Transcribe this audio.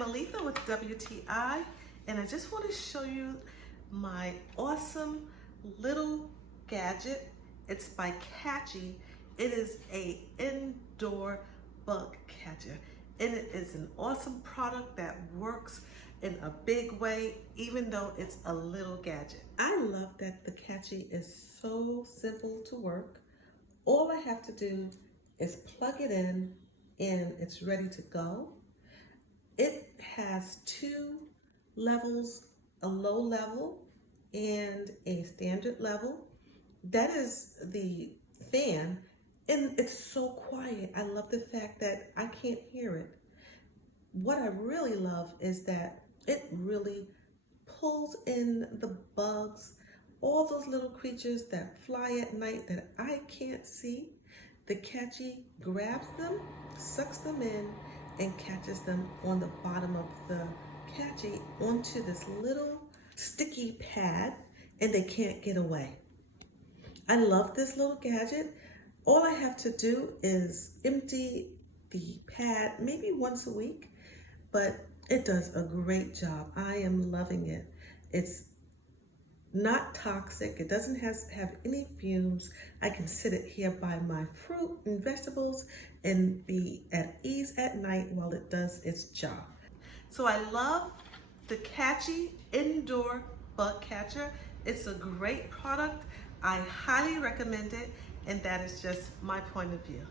I'm Aletha with WTI, and I just want to show you my awesome little gadget. It's by Katchy. It is a indoor bug catcher, and it is an awesome product that works in a big way, even though it's a little gadget. I love that the Katchy is so simple to work. All I have to do is plug it in and it's ready to go. It has two levels, a low level and a standard level. That is the fan, and it's so quiet. I love the fact that I can't hear it. What I really love is that it really pulls in the bugs, all those little creatures that fly at night that I can't see. The Katchy grabs them, sucks them in, and catches them on the bottom of the Katchy onto this little sticky pad, and they can't get away. I love this little gadget. All I have to do is empty the pad maybe once a week, but it does a great job. I am loving it. It's not toxic. It doesn't have any fumes. I can sit it here by my fruit and vegetables and be at ease at night while it does its job. So I love the Katchy indoor bug catcher. It's a great product. I highly recommend it, and that is just my point of view.